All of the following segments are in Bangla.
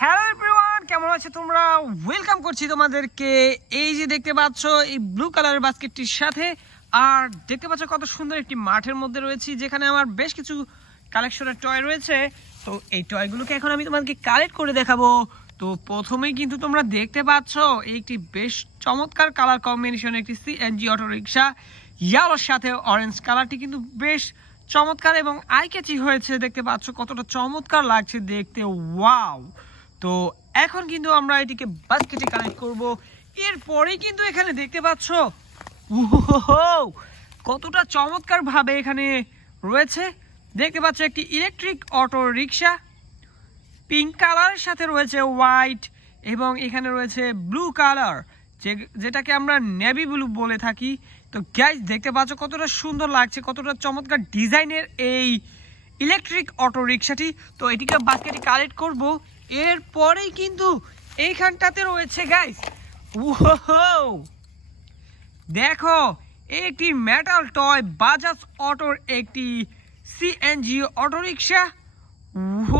হ্যালো এভরিওয়ান, কেমন আছো তোমরা? ওয়েলকাম করছি তোমাদেরকে। এই যে দেখতে পাচ্ছ এই ব্লু কালারের বাস্কেটটির সাথে, আর দেখতে পাচ্ছ কত সুন্দর একটি মাঠের মধ্যে রয়েছি, যেখানে আমার বেশ কিছু কালেকশনের টয় রয়েছে। তো এই টয়গুলোকে এখন আমি তোমাদেরকে কালেক্ট করে দেখাবো। তো প্রথমেই কিন্তু তোমরা দেখতে পাচ্ছ একটি বেশ চমৎকার কালার কম্বিনেশন, একটি সিএনজি অটো রিক্সা। ইয়েলোর সাথে অরেঞ্জ কালারটি কিন্তু বেশ চমৎকার এবং আই ক্যাচি হয়েছে। দেখতে পাচ্ছ কতটা চমৎকার লাগছে দেখতে, ওয়াও। তো এখন কিন্তু আমরা এটিকে বাস্কেটে কানেক্ট করব। এরপরেই কিন্তু এখানে দেখতে পাচ্ছ কতটা চমৎকার ভাবে এখানে রয়েছে। দেখতে পাচ্ছ একটি ইলেকট্রিক অটো রিক্সা, পিঙ্ক কালারের সাথে রয়েছে হোয়াইট, এবং এখানে রয়েছে ব্লু কালার, যেটাকে আমরা নেভি ব্লু বলে থাকি। তো গাইস দেখতে পাচ্ছ কতটা সুন্দর লাগছে, কতটা চমৎকার ডিজাইনের এই ইলেকট্রিক অটো রিক্সাটি। তো এটিকে বাস্কেটে কালেক্ট করব। এরপরেই কিন্তু এইখানটাতে রয়েছে গাইস, দেখো একটি মেটাল টয় বাজাজ অটোর একটি সিএনজি অটো রিক্সা।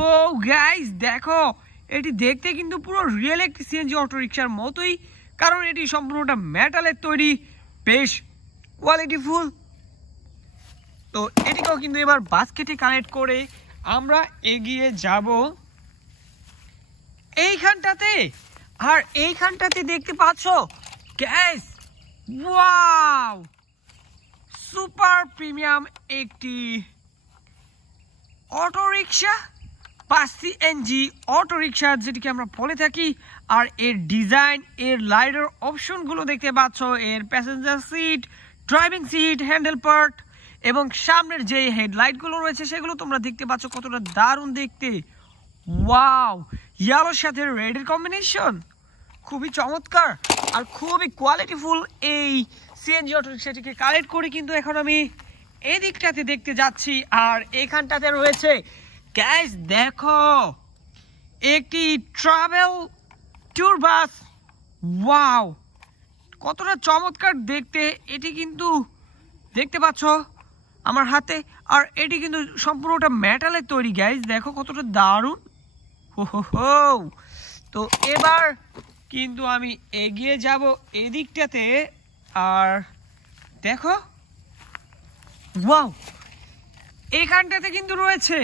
ও গাইস দেখো, এটি দেখতে কিন্তু পুরো রিয়েল একটি সিএনজি অটো রিক্সার মতোই, কারণ এটি সম্পূর্ণটা মেটালের তৈরি, বেশ কোয়ালিটিফুল। তো এটিকেও কিন্তু এবার বাস্কেটে কানেক্ট করে আমরা এগিয়ে যাব এইখানটাতে। আর এইখানটাতে দেখতে পাচ্ছ গ্যাস, ওয়াও, সুপার প্রিমিয়াম একটি অটো রিক্সা বা সিএনজি অটো রিক্সা, যেটিকে আমরা বলে থাকি। আর এর ডিজাইন, এর লাইটের অপশনগুলো দেখতে পাচ্ছ, এর passenger seat, driving seat, handle part এবং সামনের যে হেডলাইটগুলো রয়েছে সেগুলো তোমরা দেখতে পাচ্ছ কতটা দারুণ দেখতে, ওয়াও। ইয়েলোর সাথে রেডের কম্বিনেশন খুবই চমৎকার আর খুবই কোয়ালিটিফুল। এই সিএনজি অটো রিক্সাটিকে কালেক্ট করে কিন্তু এখন আমি এই দিকটাতে দেখতে যাচ্ছি। আর এখানটাতে রয়েছে গ্যাস, দেখো একটি ট্রাভেল ট্যুর বাস, ওয়াও, কতটা চমৎকার দেখতে। এটি কিন্তু দেখতে পাচ্ছ আমার হাতে, আর এটি কিন্তু সম্পূর্ণটা মেটালের তৈরি গ্যাস, দেখো কতটা দারুণ। হো, তো এবার কিন্তু আমি এগিয়ে যাব এদিকটাতে। আর দেখো, ওয়াও, এখানটাতে কিন্তু রয়েছে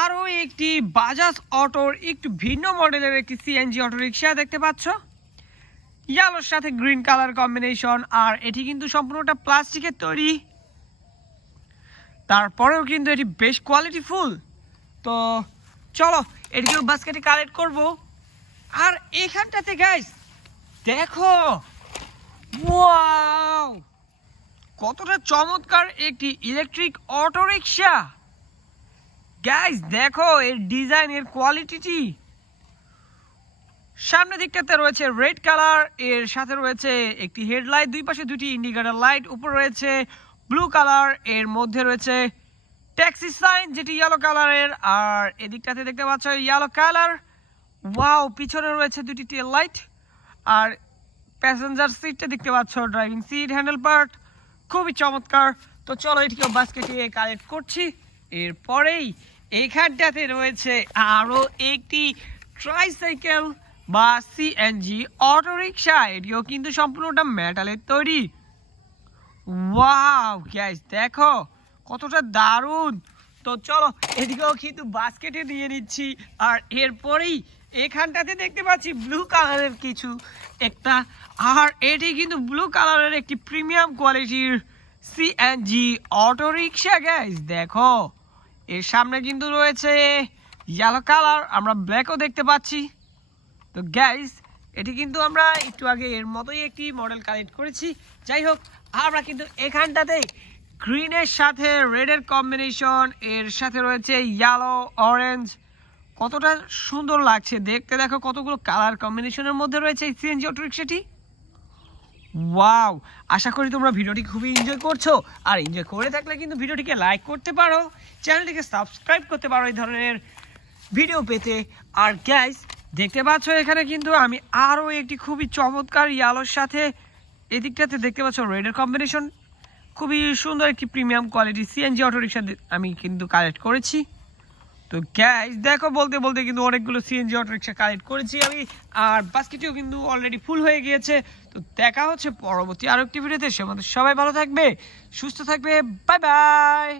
আরও একটি বাজাজ অটোর একটু ভিন্ন মডেলের একটি সিএনজি অটো রিক্সা, দেখতে পাচ্ছ ইয়েলোর সাথে গ্রিন কালার কম্বিনেশন। আর এটি কিন্তু সম্পূর্ণটা প্লাস্টিকের তৈরি, তারপরেও কিন্তু এটি বেশ কোয়ালিটিফুল। তো চলো এটিকে বাস্কেটে কালেক্ট করব। আর এখানটাতে গাইস দেখো, ওয়াও, কতটা চমৎকার একটি ইলেকট্রিক অটো রিক্সা গাইস, দেখো এর ডিজাইন, এর কোয়ালিটিটি। সামনের দিকটাতে রয়েছে রেড কালার, এর সাথে রয়েছে একটি হেডলাইট, দুই পাশে দুটি ইন্ডিকেটর লাইট, উপরে রয়েছে ব্লু কালার, এর মধ্যে রয়েছে ট্যাক্সি সাইন যেটি ইয়েলো কালারের। আর এদিকটাতে দেখতে পাচ্ছ ইয়েলো কালার, ওয়াও, পিছনে রয়েছে দুটি টেল লাইট। আর প্যাসেঞ্জার সিটটা দেখতে পাচ্ছ, ড্রাইভিং সিট, হ্যান্ডেল পার্ট, খুবই চমৎকার। তো চলো এটিকে বাস্কেটে কালেক্ট করছি। এরপরেই এখানটাতে রয়েছে আরও একটি ট্রাইসাইকেল বা সিএনজি অটো রিক্সা, এটিও কিন্তু সম্পূর্ণটা মেটালের তৈরি, ওয়াও গাইস দেখো কতটা দারুণ। তো চলো এদিকেও কিন্তু বাস্কেটে নিয়ে নিচ্ছি। আর এরপরেই এখানটাতে দেখতে পাচ্ছি ব্লু কালারের কিছু একটা, আর এটি কিন্তু ব্লু কালারের একটি প্রিমিয়াম কোয়ালিটির সিএনজি অটো রিক্সা গাইস, দেখো এর সামনে কিন্তু রয়েছে ইয়েলো কালার, আমরা ব্ল্যাকও দেখতে পাচ্ছি। তো গাইস এটি কিন্তু আমরা একটু আগে এর মতোই একটি মডেল কালেক্ট করেছি। যাই হোক, আমরা কিন্তু এখানটাতে গ্রিনের সাথে রেডের কম্বিনেশন, এর সাথে রয়েছে ইয়েলো, অরেঞ্জ, কতটা সুন্দর লাগছে দেখতে। দেখো কতগুলো কালার কম্বিনেশনের মধ্যে রয়েছে এই সিএনজি অটো রিক্সাটি, ওয়াও। আশা করি তোমরা ভিডিওটি খুবই এনজয় করছো। আর এনজয় করে থাকলে কিন্তু ভিডিওটিকে লাইক করতে পারো, চ্যানেলটিকে সাবস্ক্রাইব করতে পারো এই ধরনের ভিডিও পেতে। আর গাইস দেখতে পাচ্ছ এখানে কিন্তু আমি আরও একটি খুবই চমৎকার ইয়েলোর সাথে, এদিকটাতে দেখতে পাচ্ছ রেডের কম্বিনেশন, খুবই সুন্দর একটি premium quality CNG auto rickshaw আমি কিন্তু কালেক্ট করেছি, তো গাইস দেখো বলতে বলতে কিন্তু অনেকগুলো সিএনজি অটোরিকশা কালেক্ট করেছি আমি, আর বাস্কেটও কিন্তু অলরেডি ফুল হয়ে গিয়েছে। তো দেখা হচ্ছে পরবর্তী আরেকটি ভিডিওতে। সে সবাই ভালো থাকবে, সুস্থ থাকবে, বাই বাই।